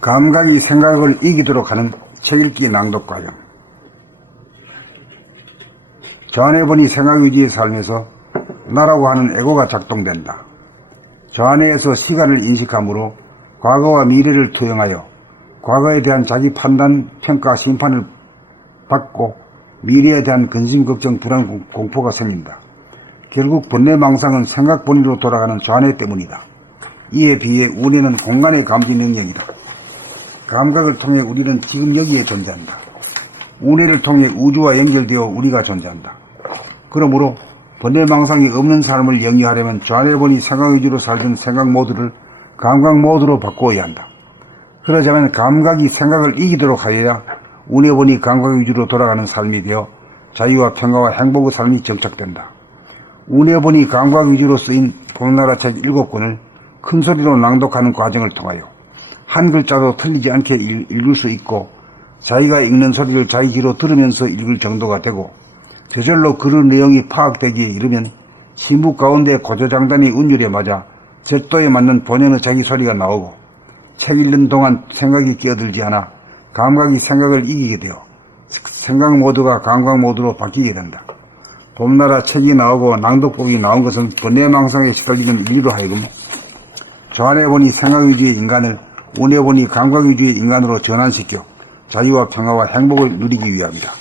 감각이 생각을 이기도록 하는 책 읽기 낭독 과정. 저 안에 보니 생각 위주의 삶에서 나라고 하는 에고가 작동된다. 저 안에서 시간을 인식함으로 과거와 미래를 투영하여 과거에 대한 자기 판단, 평가, 심판을 받고 미래에 대한 근심, 걱정, 불안, 공포가 생긴다. 결국 번뇌망상은 생각 본위로 돌아가는 저 안에 때문이다. 이에 비해 운해는 공간의 감지 능력이다. 감각을 통해 우리는 지금 여기에 존재한다. 운해를 통해 우주와 연결되어 우리가 존재한다. 그러므로 번뇌망상이 없는 삶을 영위하려면 저 안에 보니 생각 위주로 살던 생각 모드를 감각 모드로 바꾸어야 한다. 그러자면 감각이 생각을 이기도록 하여야 운해 보니 감각 위주로 돌아가는 삶이 되어 자유와 평화와 행복의 삶이 정착된다. 운해 보니 감각 위주로 쓰인 봄나라 책 7권을 큰 소리로 낭독하는 과정을 통하여 한 글자도 틀리지 않게 읽을 수 있고 자기가 읽는 소리를 자기 귀로 들으면서 읽을 정도가 되고 저절로 글의 내용이 파악되기에 이르면 신부 가운데 고조장단의 운율에 맞아 절도에 맞는 본연의 자기 소리가 나오고 책 읽는 동안 생각이 끼어들지 않아 감각이 생각을 이기게 되어 생각 모드가 감각 모드로 바뀌게 된다. 봄나라 책이 나오고 낭독복이 나온 것은 번뇌망상에 시달리는 인류로 하여금 저 안에 보니 생각 위주의 인간을 운해 보니 감각 위주의 인간으로 전환시켜 자유와 평화와 행복을 누리기 위함이다.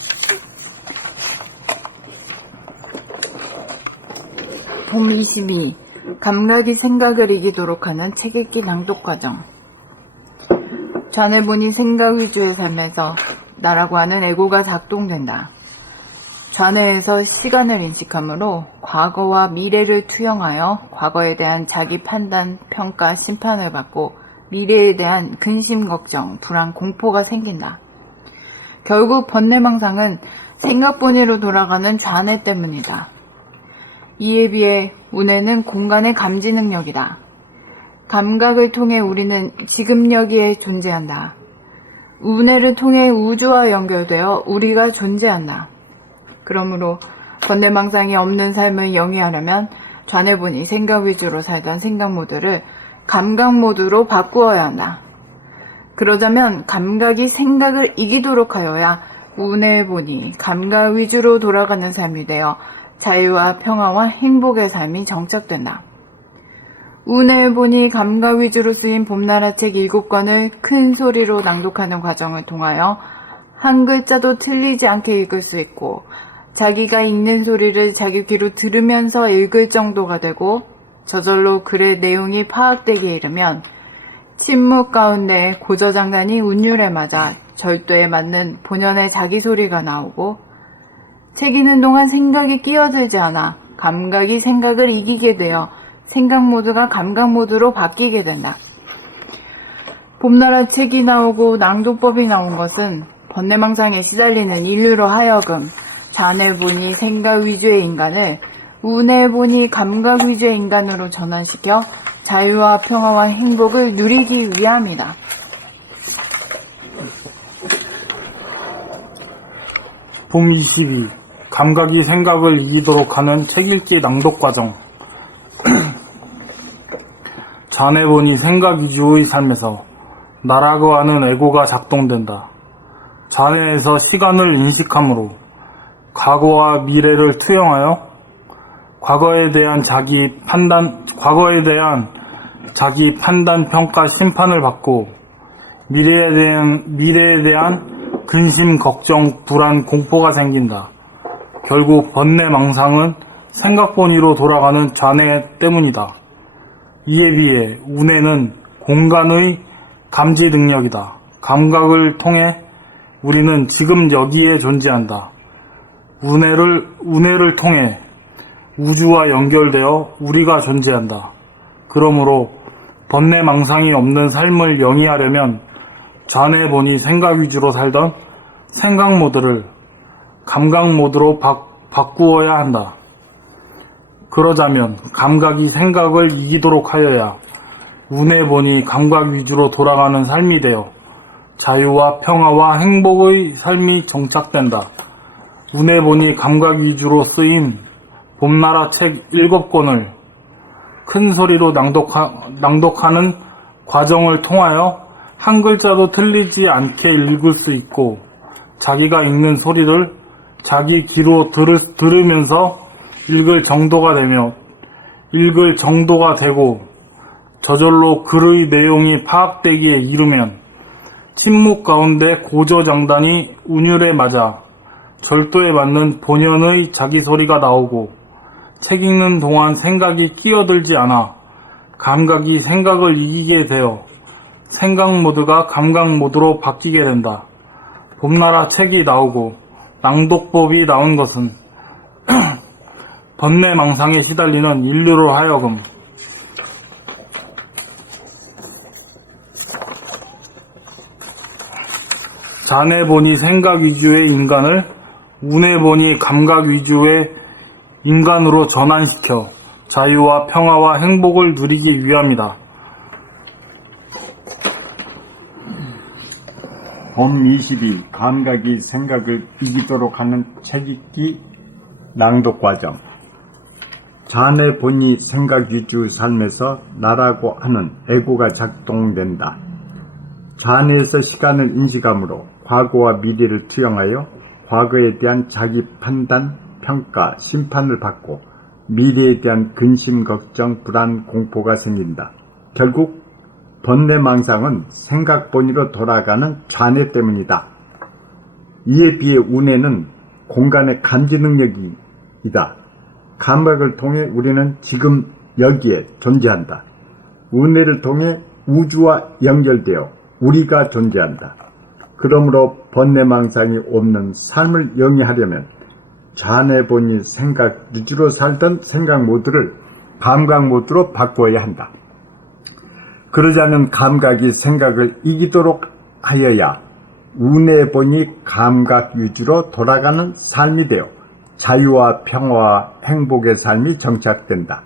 봄 22. 감각이 생각을 이기도록 하는 책 읽기 낭독 과정. 저 안에 보니 생각 위주의 삶에서 나라고 하는 에고가 작동된다. 저 안에서 시간을 인식함으로 과거와 미래를 투영하여 과거에 대한 자기 판단, 평가, 심판을 받고 미래에 대한 근심, 걱정, 불안, 공포가 생긴다. 결국 번뇌망상은 생각 본위로 돌아가는 좌뇌 때문이다. 이에 비해 운해는 공간의 감지 능력이다. 감각을 통해 우리는 지금 여기에 존재한다. 운해를 통해 우주와 연결되어 우리가 존재한다. 그러므로 번뇌망상이 없는 삶을 영위하려면 좌뇌 보니 생각 위주로 살던 생각 모드를 감각 모드로 바꾸어야 한다. 그러자면 감각이 생각을 이기도록 하여야 운해 보니 감각 위주로 돌아가는 삶이 되어 자유와 평화와 행복의 삶이 정착된다. 운해 보니 감각 위주로 쓰인 봄나라 책 7권을 큰 소리로 낭독하는 과정을 통하여 한 글자도 틀리지 않게 읽을 수 있고 자기가 읽는 소리를 자기 귀로 들으면서 읽을 정도가 되고 저절로 글의 내용이 파악되기에 이르면 침묵 가운데 고저장단이 운율에 맞아 절도에 맞는 본연의 자기 소리가 나오고 책 읽는 동안 생각이 끼어들지 않아 감각이 생각을 이기게 되어 생각 모드가 감각 모드로 바뀌게 된다. 봄나라 책이 나오고 낭독법이 나온 것은 번뇌망상에 시달리는 인류로 하여금 좌뇌 보니 생각 위주의 인간을 운해 보니 감각 위주의 인간으로 전환시켜 자유와 평화와 행복을 누리기 위함이다. 봄 22. 감각이 생각을 이기도록 하는 책 읽기 낭독 과정. 좌뇌 보니 생각 위주의 삶에서 나라고 하는 에고가 작동된다. 좌뇌에서 시간을 인식함으로 과거와 미래를 투영하여 과거에 대한 자기 판단, 평가, 심판을 받고 미래에 대한 근심, 걱정, 불안, 공포가 생긴다. 결국 번뇌망상은 생각 본위로 돌아가는 좌뇌 때문이다. 이에 비해 운해는 공간의 감지 능력이다. 감각을 통해 우리는 지금 여기에 존재한다. 운해를 통해 우주와 연결되어 우리가 존재한다. 그러므로 번뇌망상이 없는 삶을 영위하려면 좌뇌 보니 생각 위주로 살던 생각 모드를 감각 모드로 바꾸어야 한다. 그러자면 감각이 생각을 이기도록 하여야 운해 보니 감각 위주로 돌아가는 삶이 되어 자유와 평화와 행복의 삶이 정착된다. 운해 보니 감각 위주로 쓰인 봄나라 책 7권을 큰 소리로 낭독하는 과정을 통하여 한 글자도 틀리지 않게 읽을 수 있고 자기가 읽는 소리를 자기 귀로 들으면서 읽을 정도가 되고 저절로 글의 내용이 파악되기에 이르면 침묵 가운데 고저장단이 운율에 맞아 절도에 맞는 본연의 자기 소리가 나오고 책 읽는 동안 생각이 끼어들지 않아 감각이 생각을 이기게 되어 생각 모드가 감각 모드로 바뀌게 된다. 봄나라 책이 나오고 낭독법이 나온 것은 번뇌망상에 시달리는 인류로 하여금 잔해 보니 생각 위주의 인간을 운해 보니 감각 위주의 인간으로 전환시켜 자유와 평화와 행복을 누리기 위함이다. 봄 22 감각이 생각을 이기도록 하는 책 읽기 낭독 과정. 자네 본이 생각 위주 삶에서 나라고 하는 에고가 작동된다. 자네에서 시간을 인식함으로 과거와 미래를 투영하여 과거에 대한 자기 판단, 평가, 심판을 받고 미래에 대한 근심, 걱정, 불안, 공포가 생긴다. 결국 번뇌망상은 생각 본위로 돌아가는 좌뇌 때문이다. 이에 비해 운해는 공간의 감지 능력이다. 감각을 통해 우리는 지금 여기에 존재한다. 운해를 통해 우주와 연결되어 우리가 존재한다. 그러므로 번뇌망상이 없는 삶을 영위하려면 좌뇌 본위 생각 위주로 살던 생각 모드를 감각 모드로 바꿔야 한다. 그러자면 감각이 생각을 이기도록 하여야 운해 본이 감각 위주로 돌아가는 삶이 되어 자유와 평화와 행복의 삶이 정착된다.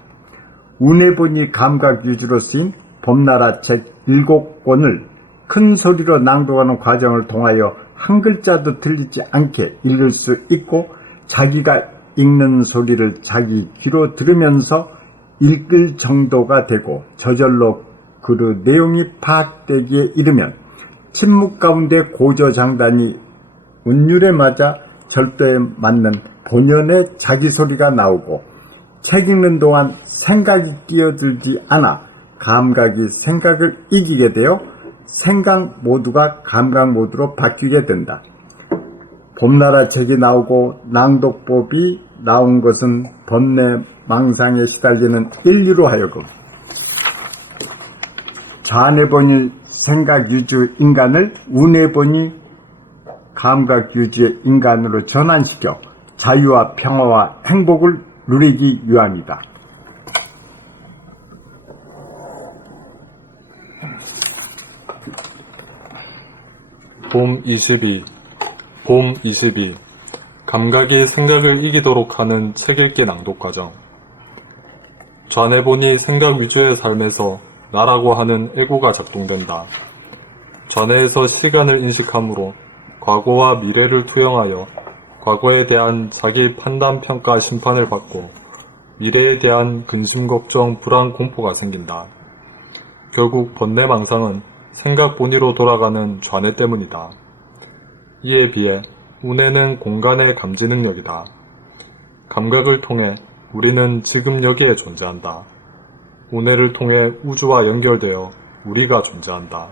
운해 본이 감각 위주로 쓰인 봄나라 책 7권을 큰 소리로 낭독하는 과정을 통하여 한 글자도 틀리지 않게 읽을 수 있고 자기가 읽는 소리를 자기 귀로 들으면서 읽을 정도가 되고 저절로 그 내용이 파악되기에 이르면 침묵 가운데 고저장단이 운율에 맞아 절도에 맞는 본연의 자기 소리가 나오고 책 읽는 동안 생각이 끼어들지 않아 감각이 생각을 이기게 되어 생각 모두가 감각 모드로 바뀌게 된다. 봄나라 책이 나오고 낭독법이 나온 것은 번뇌망상에 시달리는 인류로 하여금 좌뇌 본위 생각 위주 인간을 운해 본위 감각 위주의 인간으로 전환시켜 자유와 평화와 행복을 누리기 위함이다. 봄 22 감각이 생각을 이기도록 하는 책 읽기 낭독 과정. 좌뇌 본이 생각 위주의 삶에서 나라고 하는 에고가 작동된다. 좌뇌에서 시간을 인식함으로 과거와 미래를 투영하여 과거에 대한 자기 판단, 평가, 심판을 받고 미래에 대한 근심, 걱정, 불안, 공포가 생긴다. 결국 번뇌망상은 생각 본위로 돌아가는 좌뇌 때문이다. 이에 비해 운해는 공간의 감지 능력이다. 감각을 통해 우리는 지금 여기에 존재한다. 운해를 통해 우주와 연결되어 우리가 존재한다.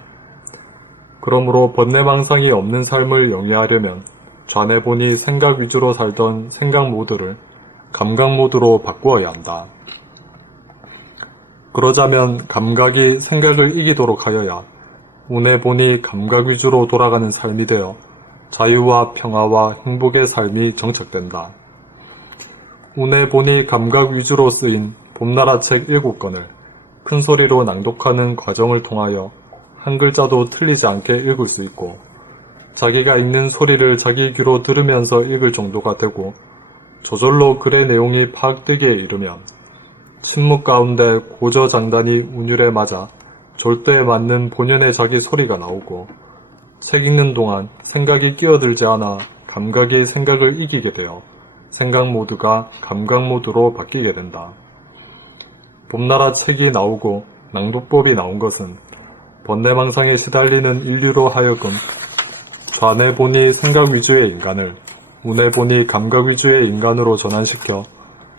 그러므로 번뇌망상이 없는 삶을 영위하려면 좌뇌 본이 생각 위주로 살던 생각 모드를 감각 모드로 바꾸어야 한다. 그러자면 감각이 생각을 이기도록 하여야 운해 본이 감각 위주로 돌아가는 삶이 되어 자유와 평화와 행복의 삶이 정착된다. 운해 본이 감각 위주로 쓰인 봄나라 책 7권을 큰 소리로 낭독하는 과정을 통하여 한 글자도 틀리지 않게 읽을 수 있고 자기가 읽는 소리를 자기 귀로 들으면서 읽을 정도가 되고 저절로 글의 내용이 파악되기에 이르면 침묵 가운데 고저장단이 운율에 맞아 절도에 맞는 본연의 자기 소리가 나오고 책 읽는 동안 생각이 끼어들지 않아 감각이 생각을 이기게 되어 생각 모드가 감각 모드로 바뀌게 된다. 봄나라 책이 나오고 낭독법이 나온 것은 번뇌망상에 시달리는 인류로 하여금 좌뇌 본이 생각 위주의 인간을 우뇌 본이 감각 위주의 인간으로 전환시켜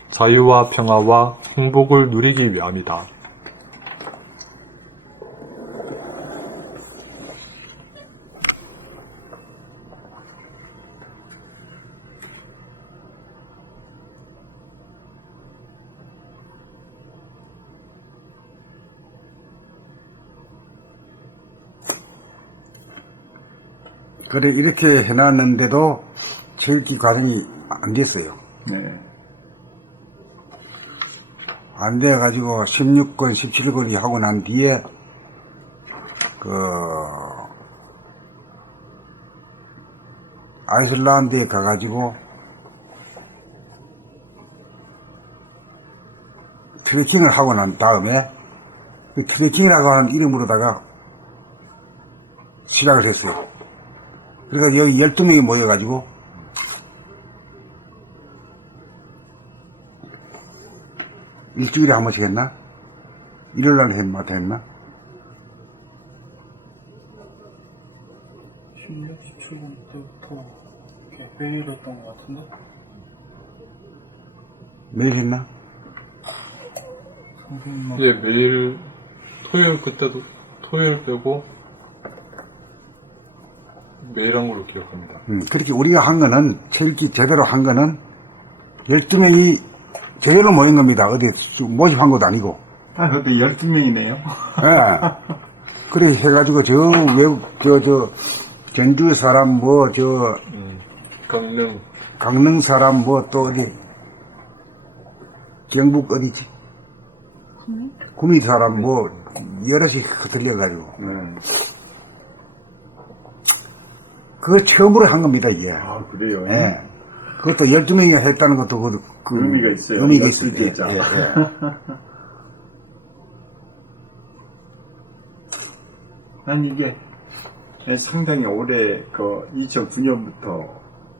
자유와 평화와 행복을 누리기 위함이다. 그래, 이렇게 해놨는데도 체육기 과정이 안 됐어요. 네. 안 돼가지고 16권, 17권이 하고 난 뒤에 아이슬란드에 가가지고 트레킹을 하고 난 다음에 그 트레킹이라고 하는 이름으로다가 시작을 했어요. 그러니까 여기 12명이 모여가지고 일주일에 한 번씩 했나? 일요일날 했나? 16, 17년 때부터 이렇게 회의를 했던 것 같은데? 매일 했나? 선생님은 예, 매일 토요일 그때도 토요일 빼고 매일 한 걸로 기억합니다. 그렇게 우리가 한 거는, 체육기 제대로 한 거는 12명이 제대로 모인 겁니다. 어디 모집한 것도 아니고. 아, 근데 12명이네요. 예. 그래 해가지고 전주 사람 강릉 사람 또 어디 경북 어디지? 구미 사람 여럿이 흩어려가지고. 그거 처음으로 한 겁니다, 이게. 아, 그래요? 예. 그것도 12명이 했다는 것도 그 의미가 있어요. 의미가 있어요. 역술제자. 예. 난 이게 상당히 오래 2009년부터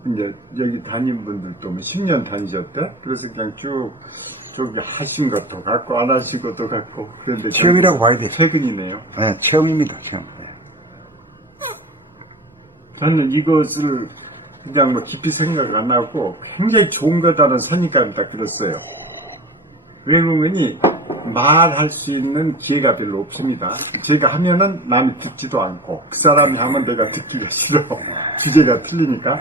이제 여기 다닌 분들도 10년 다니셨대. 그래서 그냥 쭉 저기 하신 것도 같고 안 하신 것도 같고 그런데 체험이라고 봐야 돼요. 최근이네요. 예, 체험입니다, 체험. 예. 저는 이것을 그냥 깊이 생각을 안 하고 굉장히 좋은 거다라는 선입감이 딱 들었어요. 왜 그러면이 말할 수 있는 기회가 별로 없습니다. 제가 하면은 남이 듣지도 않고 그 사람이 하면 내가 듣기가 싫어. 주제가 틀리니까.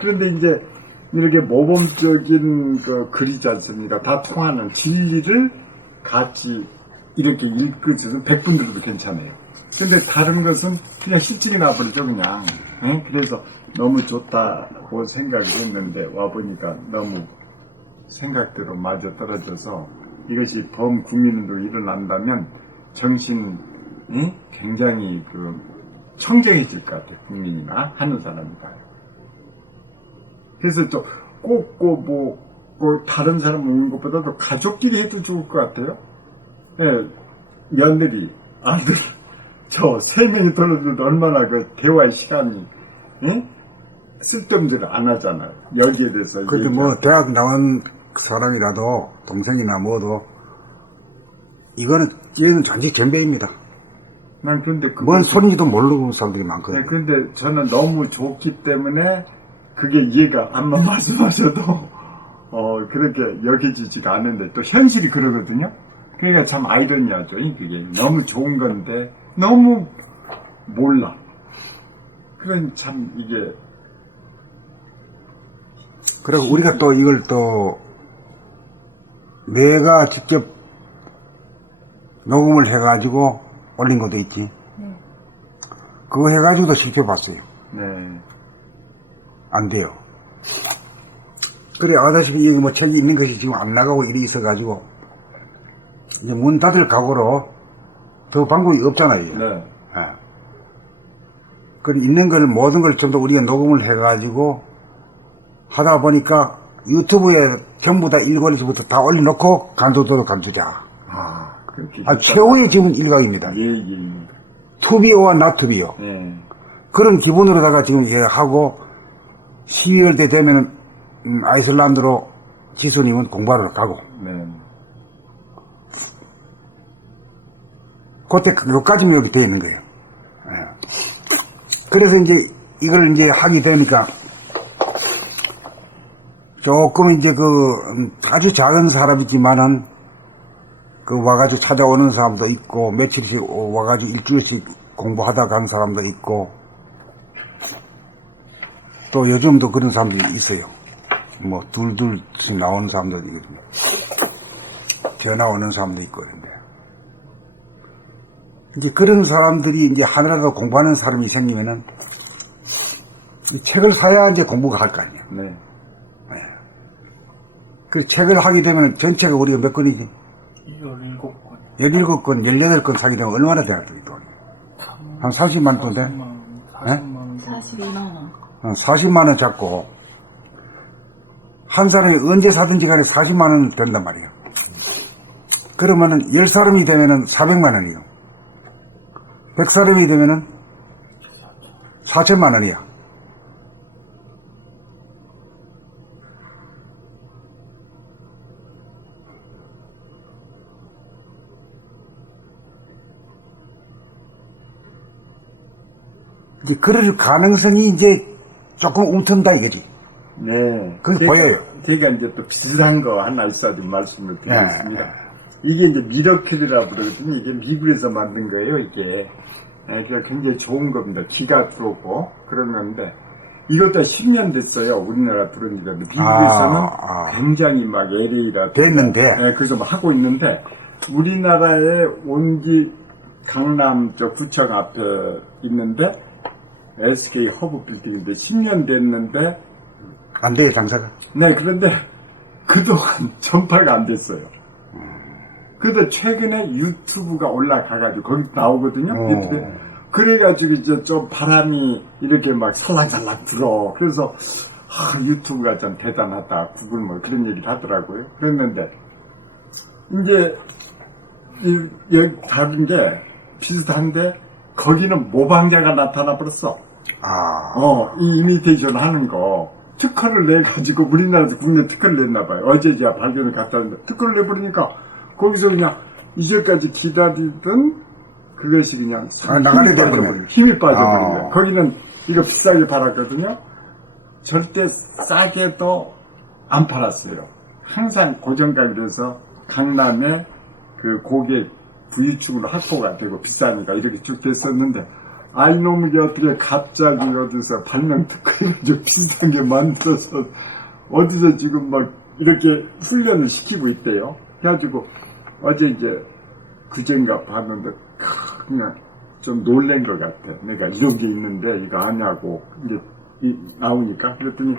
그런데 이제 이렇게 모범적인 글이지 않습니까? 다 통하는 진리를 같이 이렇게 읽으면 100분들도 괜찮아요. 근데 다른 것은 그냥 실증이 나버리죠, 그냥. 응? 그래서 너무 좋다고 생각을 했는데 와보니까 너무 생각대로 맞아 떨어져서 이것이 범국민운동이 일어난다면 정신이 굉장히 청정해질 것 같아요. 국민이나 하는 사람이 봐요. 그래서 꼭 다른 사람 먹는 것보다도 가족끼리 해도 좋을 것 같아요. 예, 며느리, 아들, 저 3명이 돌아들도 얼마나 대화의 시간이, 쓸데없는 짓을 안 하잖아요. 여기에 대해서. 그게 대학 나온 사람이라도, 동생이나 뭐도, 얘는 전직 전배입니다. 난 그런데 뭔 소리인지도 모르는 사람들이 많거든요. 네, 그런데 저는 너무 좋기 때문에 그게 이해가 안만 말씀하셔도 그렇게 여겨지지가 않은데 또 현실이 그러거든요. 그러니까 참 아이러니하죠. 그게 너무 좋은 건데 너무 몰라. 그건 참 이게. 그리고 우리가 또 이걸 내가 직접 녹음을 해가지고 올린 것도 있지. 그거 해가지고도 실패 봤어요. 네. 안 돼요. 그래, 아다시피 여기 책이 있는 것이 지금 안 나가고 이래 있어가지고, 이제 문 닫을 각오로 더 방법이 없잖아요. 네. 예. 그 있는 걸, 모든 걸 전부 우리가 녹음을 해가지고 하다 보니까 유튜브에 전부 다 일권에서부터 다 올려놓고 간주도 간주자. 그렇게. 최후의 지금 일각입니다. 예. 투비오와 나투비오. 네. 그런 기분으로다가 지금 하고 12월 때 되면은 아이슬란드로 지수님은 공부하러 가고. 네. 그때 그것까지는 여기 돼 있는 거예요. 그래서 이제 이걸 이제 하게 되니까 조금 이제 아주 작은 사람이지만은 와가지고 찾아오는 사람도 있고, 며칠씩 와가지고 일주일씩 공부하다 간 사람도 있고, 또 요즘도 그런 사람들이 있어요. 뭐, 둘씩 나오는 사람도 있거든요. 전화 오는 사람도 있고, 그런데. 이제 그런 사람들이 이제 하늘에서 공부하는 사람이 생기면은, 이 책을 사야 이제 공부가 할 거 아니에요. 네. 그 책을 하게 되면 전체가 우리가 몇 권이지? 17권. 17권, 18권 사게 되면 얼마나 되나, 돈? 한 40만 원 돼? 42만 원. 40만 원 잡고, 한 사람이 언제 사든지 간에 40만 원 된단 말이에요. 그러면은 10사람이 되면은 400만 원이요. 100사람이 되면은 4천만 원이야. 이제 그럴 가능성이 이제 조금 움튼다 이거지. 네. 그게 보여요. 제가 이제 또 비슷한 거 하나 있어 좀 말씀을 드리겠습니다. 이게 이제 미러클이라고 그러거든요. 이게 미국에서 만든 거예요, 이게. 그러니까 굉장히 좋은 겁니다. 기가 들어오고 그런 건데 이것도 10년 됐어요. 우리나라 들어온 지가. 미국에서는 굉장히 막 LA라 됐는데. 그래서 막 하고 있는데 우리나라에 온지 강남 저 구청 앞에 있는데 SK 허브 빌딩인데 10년 됐는데 안 돼요, 장사가. 네, 그런데 그동안 전파가 안 됐어요. 그런데 최근에 유튜브가 올라가가지고 거기 나오거든요. 유튜브에. 그래가지고 이제 좀 바람이 이렇게 막 살랑살랑 불어. 그래서 유튜브가 좀 대단하다. 구글 뭐 그런 얘기를 하더라고요. 그랬는데 이제 여기 다른 게 비슷한데 거기는 모방자가 나타나 버렸어. 이 이미테이션 하는 거. 특허를 내가지고 우리나라에서 국내 특허를 냈나봐요. 어제 제가 발견을 갖다 놨는데 특허를 내버리니까 거기서 그냥 이제까지 기다리던 그것이 그냥 나가게 돼버려요. 힘이 빠져버린 거예요. 거기는 이거 비싸게 팔았거든요. 절대 싸게도 안 팔았어요. 항상 고정가격에서 강남에 그 고객 부유축으로 확보가 되고 비싸니까 이렇게 쭉 됐었는데 이놈이 어떻게 갑자기 어디서 발명 특허해가지고 비슷하게 만들어서 어디서 지금 막 이렇게 훈련을 시키고 있대요. 그래가지고 어제 이제 그젠가 봤는데 그냥 좀 놀란 것 같아. 내가 이런 게 있는데 이거 아냐고 이제 나오니까 그랬더니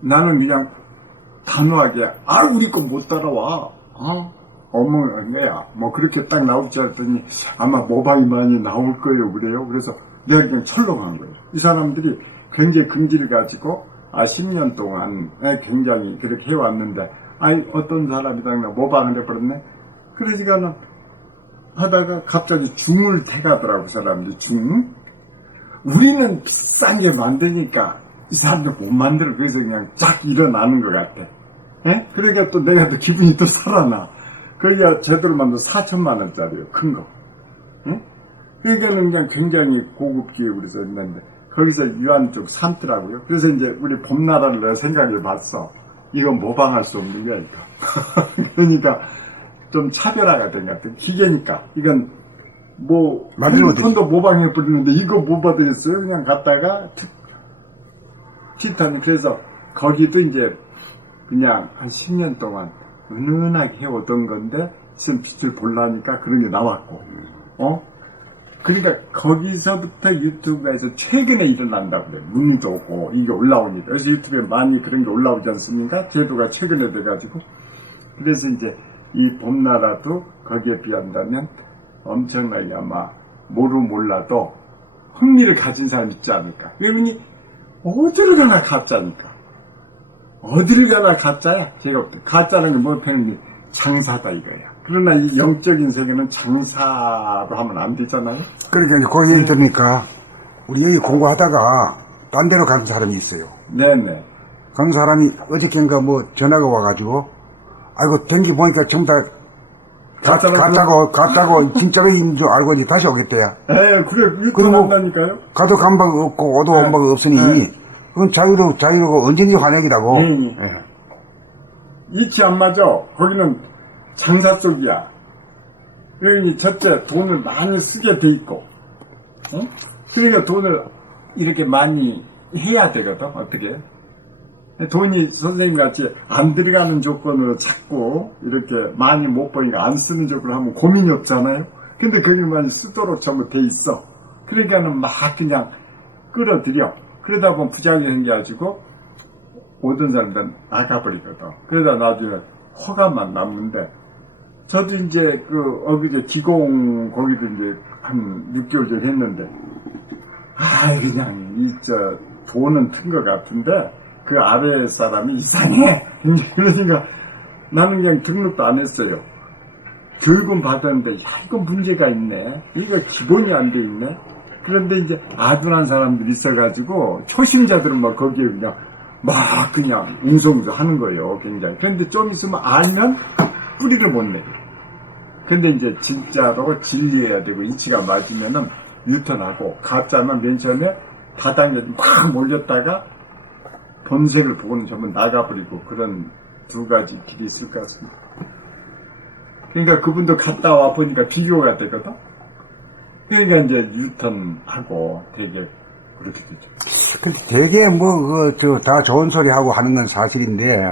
나는 그냥 단호하게 우리 거 못 따라와. 어머니야 뭐 그렇게 딱 나올 줄 알았더니 아마 모방이 많이 나올 거예요. 그래요. 그래서 내가 그냥 철렁한 거예요. 이 사람들이 굉장히 긍지를 가지고 10년 동안 굉장히 그렇게 해왔는데 어떤 사람이 딱 모방을 해버렸네. 그러니까는 하다가 갑자기 중을 태가더라고. 그 사람들이 중. 우리는 비싼 게 만드니까 이 사람들 못 만들어. 그래서 그냥 쫙 일어나는 것 같아. 그러니까 또 내가 또 기분이 또 살아나. 그러니까 제대로 만든 4천만 원짜리예요. 큰 거. 그러니까는 그냥 굉장히 고급 기획으로 했는데 거기서 유한 쪽 삼더라고요. 그래서 이제 우리 봄나라를 내가 생각해 봤어. 이건 모방할 수 없는 거야, 이거. 그러니까 좀 차별화가 된 것 같아. 기계니까. 이건 뭐 핸드폰도 모방해 버리는데 이거 못 받으겠어요? 그냥 갖다가 티타늄. 그래서 거기도 이제 그냥 한 10년 동안 은은하게 해오던 건데 지금 빛을 보려니까 그런 게 나왔고 그러니까 거기서부터 유튜브에서 최근에 일어난다고 그래요. 문의도 오고 이게 올라오니까. 그래서 유튜브에 많이 그런 게 올라오지 않습니까? 제도가 최근에 돼가지고. 그래서 이제 이 봄나라도 거기에 비한다면 엄청나게 아마 몰라도 흥미를 가진 사람이 있지 않을까. 왜냐면 어디를 가나 가짜니까. 어디를 가나 가짜야. 제가 가짜는 게 뭐 표현이 장사다 이거야. 그러나 이 영적인 세계는 장사로 하면 안 되잖아요. 그러니까 이제 그 얘기 들으니까 우리 여기 공부하다가 딴 데로 간 사람이 있어요. 네네. 간 사람이 어저께인가 뭐 전화가 와가지고 댕기 보니까 전부 다 가짜고 진짜로 있는 줄 알고 이제 다시 오겠대야. 그래, 그리고 유턴한다니까요? 가도 간방 없고 오도 간방 없으니 그건 자유로 언제든지 환영이라고. 예. 이치 안 맞아. 거기는 장사 쪽이야. 그러니 첫째 돈을 많이 쓰게 돼 있고, 그러니까 돈을 이렇게 많이 해야 되거든. 어떻게? 돈이 선생님 같이 안 들어가는 조건으로 자꾸 이렇게 많이 못 버니까 안 쓰는 조건으로 하면 고민이 없잖아요. 근데 거기만 쓰도록 전부 돼 있어. 그러니까는 막 그냥 끌어들여. 그러다 보면 부작용이 생겨가지고 오던 사람들은 나가버리거든. 그러다 나중에 허가만 남는데, 저도 이제 어그제 기공 거기도 이제 한 6개월 전에 했는데, 그냥 돈은 튼 것 같은데 그 아래 사람이 이상해. 그러니까 나는 그냥 등록도 안 했어요. 교육은 받았는데, 이거 문제가 있네. 이거 기본이 안 돼 있네. 그런데 이제 아둔한 사람들이 있어가지고 초심자들은 막 거기에 그냥 웅성웅성 하는 거예요. 굉장히. 그런데 좀 있으면 알면 뿌리를 못 내요. 근데 이제 진짜로 진리해야 되고 이치가 맞으면은 유턴하고, 가짜면 맨 처음에 바닥에 막 몰렸다가 본색을 보고는 전부 나가버리고, 그런 두 가지 길이 있을 것 같습니다. 그러니까 그분도 갔다 와 보니까 비교가 되거든. 그러니까 이제 유턴하고 되게 그렇게 되죠. 되게 다 좋은 소리 하고 하는 건 사실인데,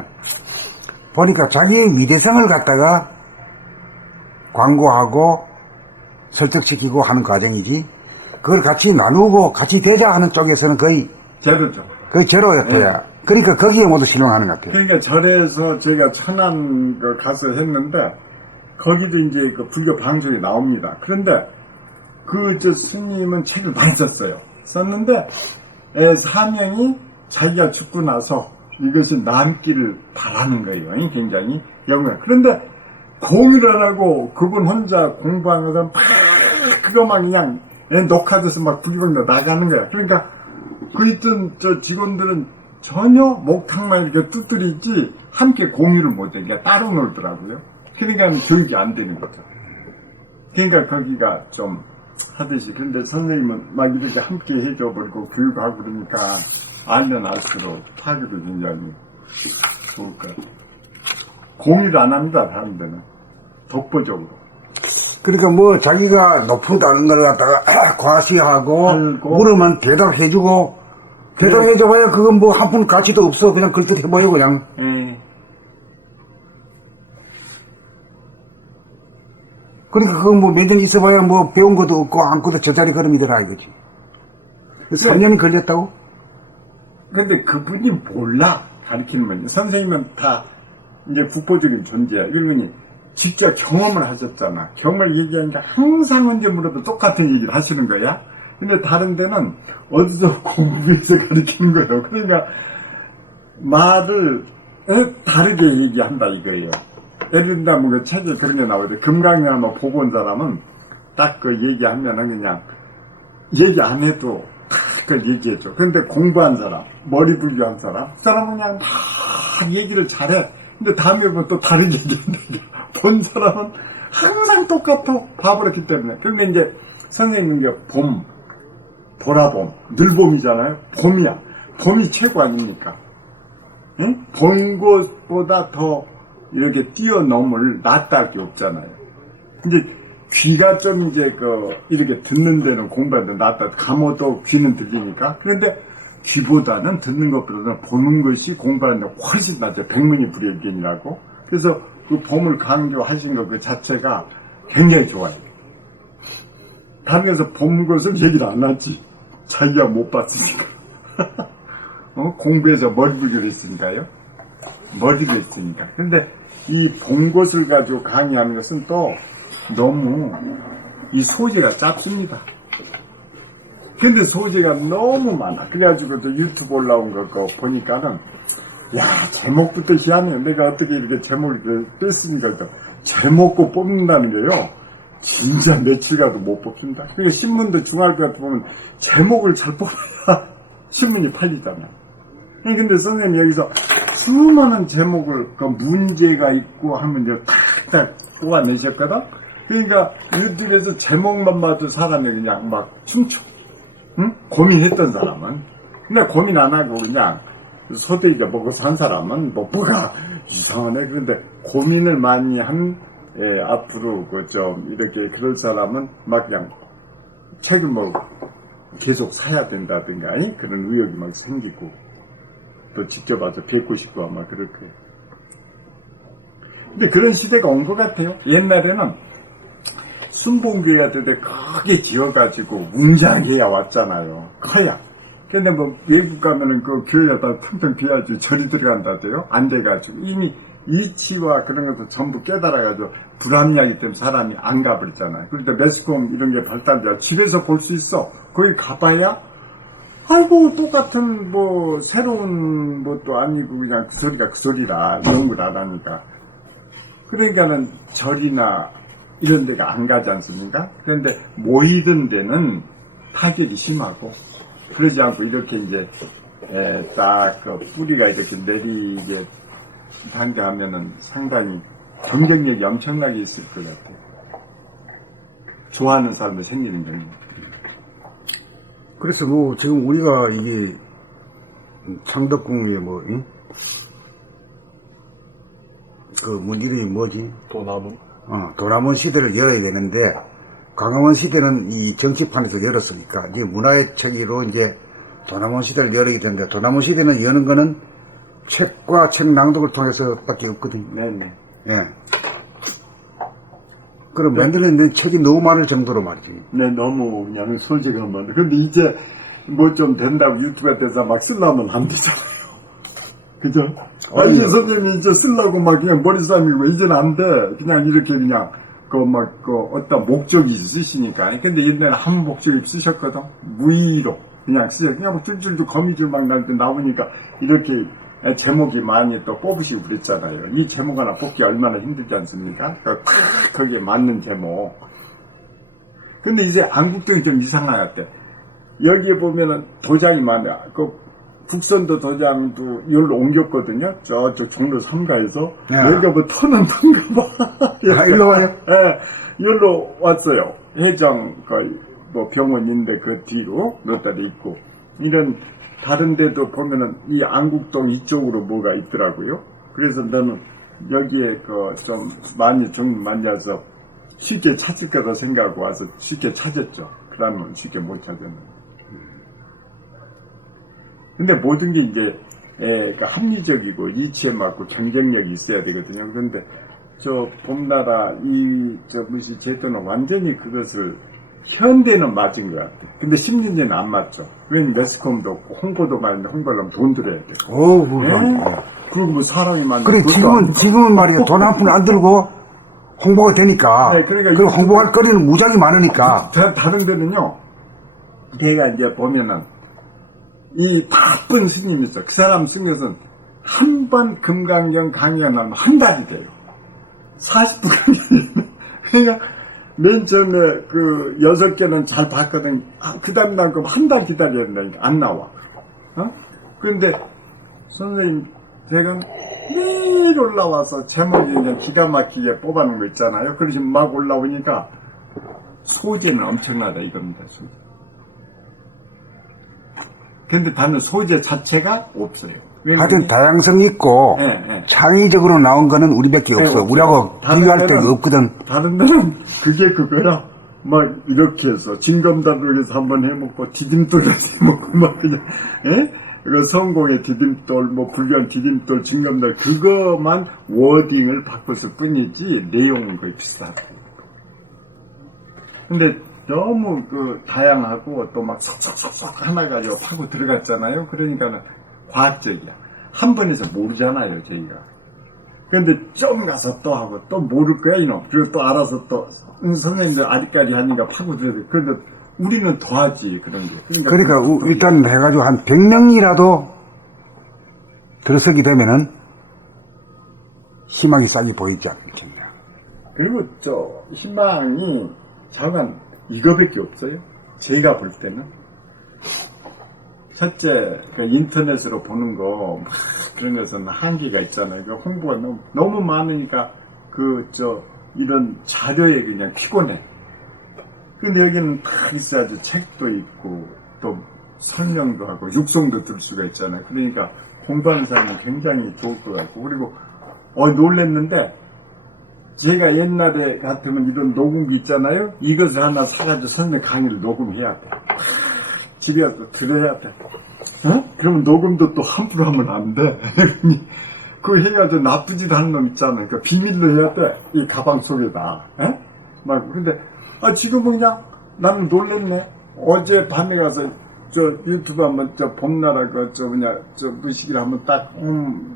보니까 자기의 위대성을 갖다가 광고하고 설득시키고 하는 과정이지, 그걸 같이 나누고 같이 되자 하는 쪽에서는 거의 제로죠. 제로였대요. 그러니까 거기에 모두 실망하는 것 같아요. 그러니까 절에서 제가 천안 가서 했는데, 거기도 이제 불교 방송이 나옵니다. 그런데 스님은 책을 많이 썼어요. 썼는데 사명이 자기가 죽고 나서 이것이 남기를 바라는 거예요. 굉장히 영광. 그런데 공유를 하고 그분 혼자 공부하면서 막 그거만 그냥 녹화돼서 막 불교방도 나가는 거야. 그러니까 그 있던 직원들은 전혀 목탕만 이렇게 뚜뚜리지 함께 공유를 못해. 그러니까 따로 놀더라고요. 그러니까 교육이 안 되는 거죠. 그러니까 거기가 좀 하듯이. 그런데 선생님은 막 이렇게 함께 해줘버리고 교육하고 그러니까 알면 알수록 타격도 굉장히 좋을 거예요. 공유를 안 합니다. 다른 데는 독보적으로. 그러니까 자기가 높다는 걸 갖다가 과시하고 물으면 대답해주고, 대답해줘봐야 그건 한 푼 가치도 없어. 그냥 글뜻해봐요 그냥. 그러니까 그건 몇 년 있어봐야 배운 것도 없고 아무것도 제자리 걸음이더라 이거지. 3년이 걸렸다고? 근데 그분이 몰라. 가르치는 분이. 선생님은 다 이제 국보적인 존재야. 이분이 직접 경험을 하셨잖아. 경험을 얘기하니까 항상 언제 물어도 똑같은 얘기를 하시는 거야. 근데 다른 데는 어디서 공부해서 가르치는 거예요. 그러니까 말을 다르게 얘기한다 이거예요. 예를 들면 그 책에 그런 게 나오죠. 금강연화 보고 온 사람은 딱 그 얘기하면은 그냥 얘기 안 해도 다 그걸 얘기해줘. 그런데 공부한 사람, 머리 불교한 사람, 그 사람은 그냥 다 얘기를 잘해. 근데 다음에 보면 또 다르게 얘기한다. 본 사람은 항상 똑같아. 봐버렸기 때문에. 그런데 이제 선생님은 이제 보라봄, 늘봄이잖아요. 봄이야. 봄이 최고 아닙니까? 응? 본 것보다 더 이렇게 뛰어넘을 낫다 할 게 없잖아요. 근데 귀가 좀 이제 이렇게 듣는 데는 공부하는데 낫다. 감어도 귀는 들리니까. 그런데 귀보다는 듣는 것보다는 보는 것이 공부하는 데 훨씬 낫죠. 백문이 불여일견이라고. 그래서 그 봄을 강조하신 것 그 자체가 굉장히 좋아요. 다른 데서 본 것을 얘기를 안 하지. 자기가 못 봤으니까. 공부해서 머리 불교를 했으니까요. 머리로 했으니까. 근데 이 본 것을 가지고 강의하는 것은 또 너무 이 소재가 짧습니다. 근데 소재가 너무 많아. 그래가지고 또 유튜브 올라온 거 보니까는 제목부터 희한해요. 내가 어떻게 이렇게 제목을 뺐으니까 제목고 뽑는다는 게요. 진짜 며칠 가도 못 뽑힌다. 그러니까 신문도 중학교 같은 보면 제목을 잘 뽑아야 신문이 팔리잖아. 근데 선생님 여기서 수많은 제목을 문제가 있고 하면 이제 탁탁 뽑아내셨거든. 그러니까 유튜브에서 제목만 봐도 사람이 그냥 막 춤춰. 응? 고민했던 사람은. 근데 고민 안 하고 그냥 소대이자 먹고 산 사람은 뭐가 이상하네. 그런데 고민을 많이 한 앞으로 그 좀 이렇게 그럴 사람은 막 그냥 책을 뭐 계속 사야 된다든가 그런 의욕이 막 생기고 또 직접 와서 뵙고 싶고 아마 그럴 거예요. 근데 그런 시대가 온 것 같아요. 옛날에는 순봉교회 같은 데 크게 지어가지고 웅장해야 왔잖아요. 커야. 근데 뭐 외국 가면은 그 교회가 텅텅 비어야지 절이 들어간다대요. 안 돼가지고 이미 이치와 그런 것도 전부 깨달아가지고 불합리하기 때문에 사람이 안 가버렸잖아요. 그런데 매스컴 이런 게 발달돼야 집에서 볼 수 있어. 거기 가봐야 아이고 똑같은 뭐 새로운 것도 아니고 그냥 그 소리가 그 소리라 연구를 안 하니까. 그러니까는 절이나 이런 데가 안 가지 않습니까? 그런데 모이던 데는 타격이 심하고 그러지 않고 이렇게 이제 딱 그 뿌리가 이렇게 내리게 단계하면은 상당히 경쟁력이 엄청나게 있을 것 같아요. 좋아하는 사람이 생기는 거예요. 그래서 뭐 지금 우리가 이게 창덕궁에 뭐 그 이름이 뭐지? 도나무. 도남원 시대를 열어야 되는데 광화문 시대는 이 정치판에서 열었으니까 이제 문화의 체계로 이제 도남원 시대를 열어야 되는데 도남원 시대는 여는 거는 책과 책 낭독을 통해서밖에 없거든요. 네네. 예. 그럼 만들어낸 책이 너무 많을 정도로 말이지. 네, 너무 그냥 솔직한 말. 근데 이제 뭐 좀 된다고 유튜브에 대해서 막 쓰려면 안 되잖아요. 그죠? 아니, 선생님이 이제 쓰려고 막 그냥 머리 싸움이고 이제는 안 돼. 그냥 이렇게 그냥 어떤 목적이 있으시니까. 근데 옛날에 한 목적이 쓰셨거든. 무의로 그냥 쓰요. 그냥 뭐 줄줄도 거미줄 막 날 때 나오니까 이렇게 제목이 많이 또 뽑으시고 그랬잖아요. 이 제목 하나 뽑기 얼마나 힘들지 않습니까? 거기에 맞는 제목. 근데 이제 안국동이 좀 이상한 것 같아. 여기에 보면은 도장이 많아. 북선도 도장도 여기로 옮겼거든요. 저쪽 종로 3가에서. 여기가 뭐 터는 턴가 봐. 일로 와요? 예, 여기로 왔어요. 해장 거의 뭐 병원인데 그 뒤로 몇 달에 있고. 이런 다른 데도 보면은 이 안국동 이쪽으로 뭐가 있더라고요. 그래서 나는 여기에 좀 많이 좀 만나서 쉽게 찾을 거다 생각하고 와서 쉽게 찾았죠. 그러면 쉽게 못 찾았는데. 근데 모든 게 이제 합리적이고 이치에 맞고 경쟁력이 있어야 되거든요. 그런데 저 봄나라 무시 제도는 완전히 그것을 현대는 맞은 것 같아요. 근데 10년 전에는 안 맞죠. 왜냐면 매스컴도 없고 홍보도 많이 홍보를 하면 돈 들여야 돼요. 그리고 뭐 사람이 많은 그래 지금은 말이야 돈 한 푼 안 들고 홍보가 되니까. 네, 그러니까 그리고 홍보할 거리는 무작위 많으니까. 다른 데는요. 걔가 이제 보면은 이 바쁜 스님이 있어. 그 사람 쓴 것은 한 번 금강경 강연하면 한 달이 돼요. 40분 강연. 그러니까 맨 처음에 6개는 잘 봤거든. 그 다음 날 그럼 한 달 기다려야 된다니까. 안 나와. 그런데 선생님, 제가 매일 올라와서 제목이 그냥 기가 막히게 뽑아놓은 거 있잖아요. 그러시 막 올라오니까 소재는 엄청나다 이겁니다. 소재. 근데 다른 소재 자체가 없어요. 하여튼 다양성이 있고 창의적으로 나온 거는 우리밖에 없어. 우리하고 비교할 데가 없거든. 다른 데는 그게 그거야. 막 이렇게 해서 진검다리를 해서 한번 해먹고 디딤돌을 해먹고 막 그냥 그 성공의 디딤돌, 뭐 불교한 디딤돌, 진검다리 그거만 워딩을 바꿨을 뿐이지 내용은 거의 비슷하다. 근데 너무 다양하고 또 막 속속속속 하나 가지고 파고 들어갔잖아요. 그러니까는 과학적이야. 한 번에서 모르잖아요, 저희가. 그런데 좀 가서 또 하고 또 모를 거야, 이놈. 그리고 또 알아서 또 선생님들 아리까리 하니까 파고 들어야 돼. 그런데 우리는 더하지, 그런 게. 그러니까 일단 해가지고 한 100명이라도 들어서게 되면은 희망이 싹이 보이지 않겠냐. 그리고 희망이 잠깐 이거밖에 없어요. 제가 볼 때는. 첫째, 인터넷으로 보는 거, 그런 것은 한계가 있잖아요. 홍보가 너무 많으니까, 이런 자료에 그냥 피곤해. 근데 여기는 다 있어야지 책도 있고 또 설명도 하고 육성도 들 수가 있잖아요. 그러니까 공부하는 사람은 굉장히 좋을 것 같고, 그리고 놀랬는데 제가 옛날에 같으면 이런 녹음기 있잖아요. 이것을 하나 사가지고 선생님 강의를 녹음해야 돼. 집에 가서 들어야 돼. 어? 그러면 녹음도 또 함부로 하면 안 돼. 그거 해가지고 나쁘지도 않은 놈 있잖아요. 그러니까 비밀로 해야 돼. 이 가방 속에다. 에? 막, 근데, 지금은 그냥 나는 놀랬네. 어제 밤에 가서 저 유튜브 한번 봄나라 무식이를 한번 딱,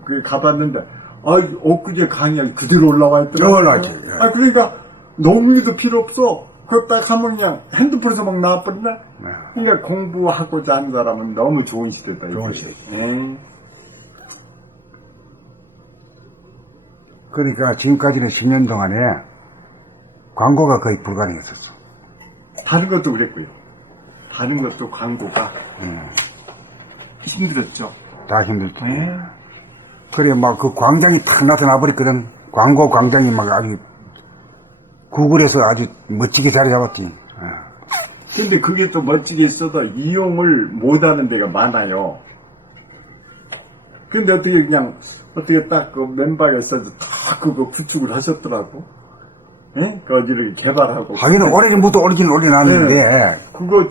그 가봤는데, 엊그제 강의 그대로 올라와 있더라고. 올라왔지. 그러니까 녹음기도 필요 없어. 그거 딱 하면 그냥 핸드폰에서 막 나와버리네. 네. 그러니까 공부하고자 하는 사람은 너무 좋은 시대다. 좋은 이게. 시대. 그러니까 지금까지는 10년 동안에 광고가 거의 불가능했었어. 다른 것도 그랬고요. 다른 것도 광고가 힘들었죠. 다 힘들다. 네. 그래, 막 그 광장이 탁 나타나 버렸거든. 광고 광장이 막 아주 구글에서 아주 멋지게 자리 잡았지. 근데 그게 또 멋지게 있어도 이용을 못하는 데가 많아요. 근데 어떻게 딱 그 멤버가 있어서 다 그거 구축을 하셨더라고. 예? 그거 이렇게 개발하고. 하기는 오래전부터 올리긴 올려놨는데. 네. 그거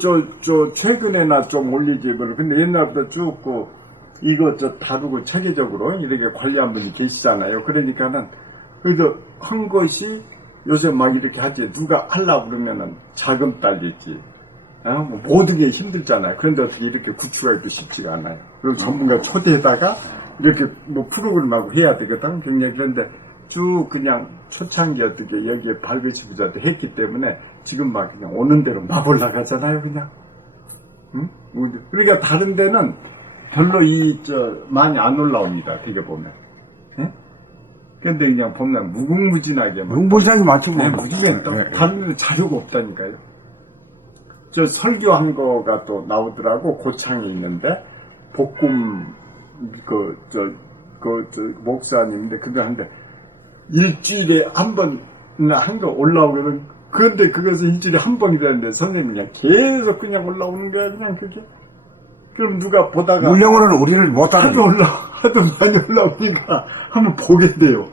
최근에나 좀 올리지. 근데 옛날부터 쭉 이거 다루고 체계적으로 이렇게 관리한 분이 계시잖아요. 그러니까는, 그래도 한 것이 요새 막 이렇게 하지. 누가 하려고 그러면은 자금 딸리지. 뭐 모든 게 힘들잖아요. 그런데 어떻게 이렇게 구축하기도 쉽지가 않아요. 그리고 전문가 초대에다가 이렇게 뭐 프로그램하고 해야 되거든. 그런데 쭉 그냥 초창기 어떻게 여기에 발배치부자 했기 때문에 지금 막 그냥 오는 대로 막 올라가잖아요. 그냥. 응? 그러니까 다른 데는 별로 많이 안 올라옵니다. 되게 보면. 응? 근데 그냥 보면 무궁무진하게. 무궁무진하게 많지 뭐. 네, 무궁무진하게. 다른 데는 자료가 없다니까요. 설교한 거가 또 나오더라고. 고창에 있는데, 복금, 목사님인데, 그거 한데, 일주일에 한 번, 한 거 올라오거든. 그런데 그것은 일주일에 한 번이라는데, 선생님이 그냥 계속 그냥 올라오는 거야, 그냥 그게. 그럼 누가 보다가. 물량으로는 우리를 못하는 하도 많이 올라오니까 한번 보게 돼요.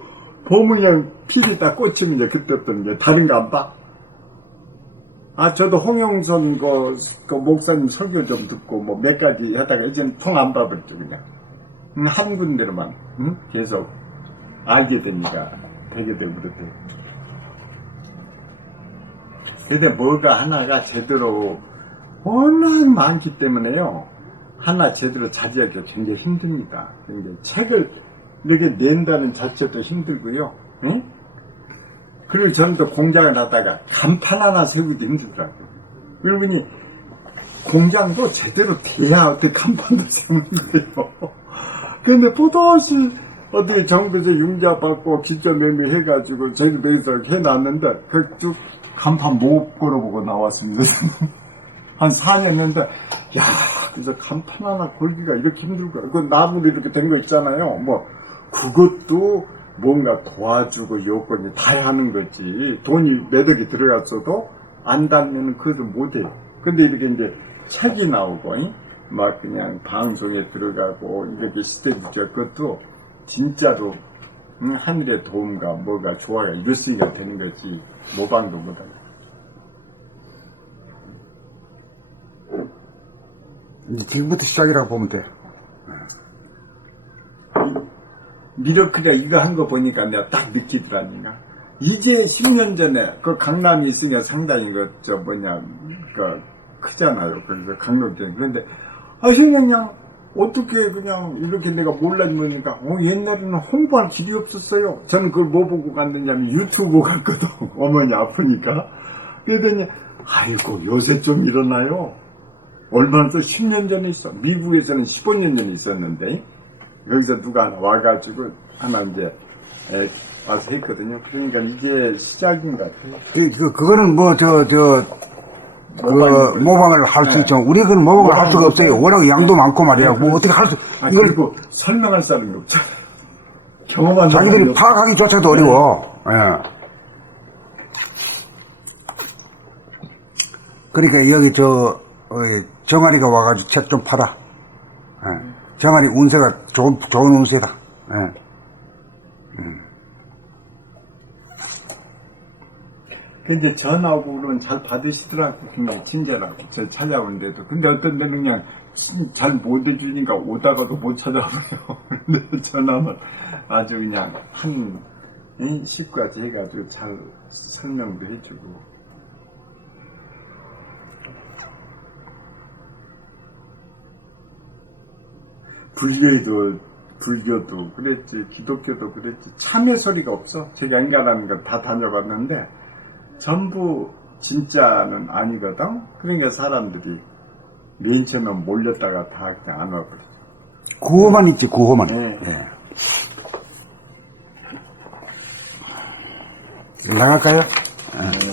보면 그냥 필이 다 꽂히면 이제 그때부터 이제 다른 거 안 봐. 저도 홍영선 그 목사님 설교 좀 듣고 뭐 몇 가지 하다가 이제는 통 안 봐버렸죠, 그냥. 한 군데로만, 계속 알게 되니까 되게 되고 그렇대요. 근데 뭐가 하나가 제대로 워낙 많기 때문에요. 하나 제대로 자제하기가 굉장히 힘듭니다. 굉장히 책을 이렇게 낸다는 자체도 힘들고요. 응? 그리고 저는 또 공장을 하다가 간판 하나 세우기도 힘들더라고요. 그러니 공장도 제대로 돼야 어떻게 간판도 세우는 거예요. 그런데 보도시 어떻게 정부에서 융자 받고 기존 매매 해가지고 저희도 매에서 해놨는데 쭉 간판 못 걸어보고 나왔습니다. 한 4년 했는데, 그래서 간판 하나 걸기가 이렇게 힘들고, 그 나무로 이렇게 된 거 있잖아요. 그것도 뭔가 도와주고 요건이 다 하는 거지. 돈이 매덕이 들어갔어도 안 닿으면 그것도 못해요. 근데 이렇게 이제 책이 나오고, 막 그냥 방송에 들어가고, 이렇게 시대주자 그것도 진짜로, 하늘의 도움과 뭐가 조화가 이렇으니까 되는 거지. 모방도 못하고. 지금부터 시작이라고 보면 돼. 미러클이야 이거 한 거 보니까 내가 딱 느끼더라니까. 이제 10년 전에 그 강남이 있으니까 상당히 크잖아요. 그래서 강남店. 그런데 그냥 어떻게 그냥 이렇게 내가 몰라주니까 옛날에는 홍보할 길이 없었어요. 저는 그걸 뭐 보고 갔느냐면 유튜브 갔거든. 어머니 아프니까. 그러더니 아이고 요새 좀 일어나요. 얼마나 또 10년 전에 있어. 미국에서는 15년 전에 있었는데 여기서 누가 하나 와가지고 하나 이제 와서 했거든요. 그러니까 이제 시작인 것 같아요. 그거는 모방을 할 수 있죠. 우리 그건 모방을 할 수가 없어요. 워낙 양도 많고 말이야. 뭐 어떻게 할 수, 이걸. 그리고 설명할 사람이 없잖아요. 경험한 사람이 자기들이 파악하기조차도 어려워. 예. 그러니까 여기 정아리가 와가지고 책 좀 팔아. 예. 정아리 운세가 좋은 운세다. 예. 근데 전화오고 그러면 잘 받으시더라고. 굉장히 친절하고. 저 찾아오는데도. 근데 어떤 데는 그냥 잘 못 해주니까 오다가도 못 찾아와요. 근데 전화만 아주 그냥 한 식구까지 해가지고 잘 설명도 해주고. 불교도 그랬지, 기독교도 그랬지. 참회 소리가 없어. 제가 엔간하는 거 다 다녀봤는데 전부 진짜는 아니거든. 그러니까 사람들이 맨 처음에 몰렸다가 다 그냥 안 와버려. 구호만 있지, 구호만. 네. 예. 나갈까요? 예.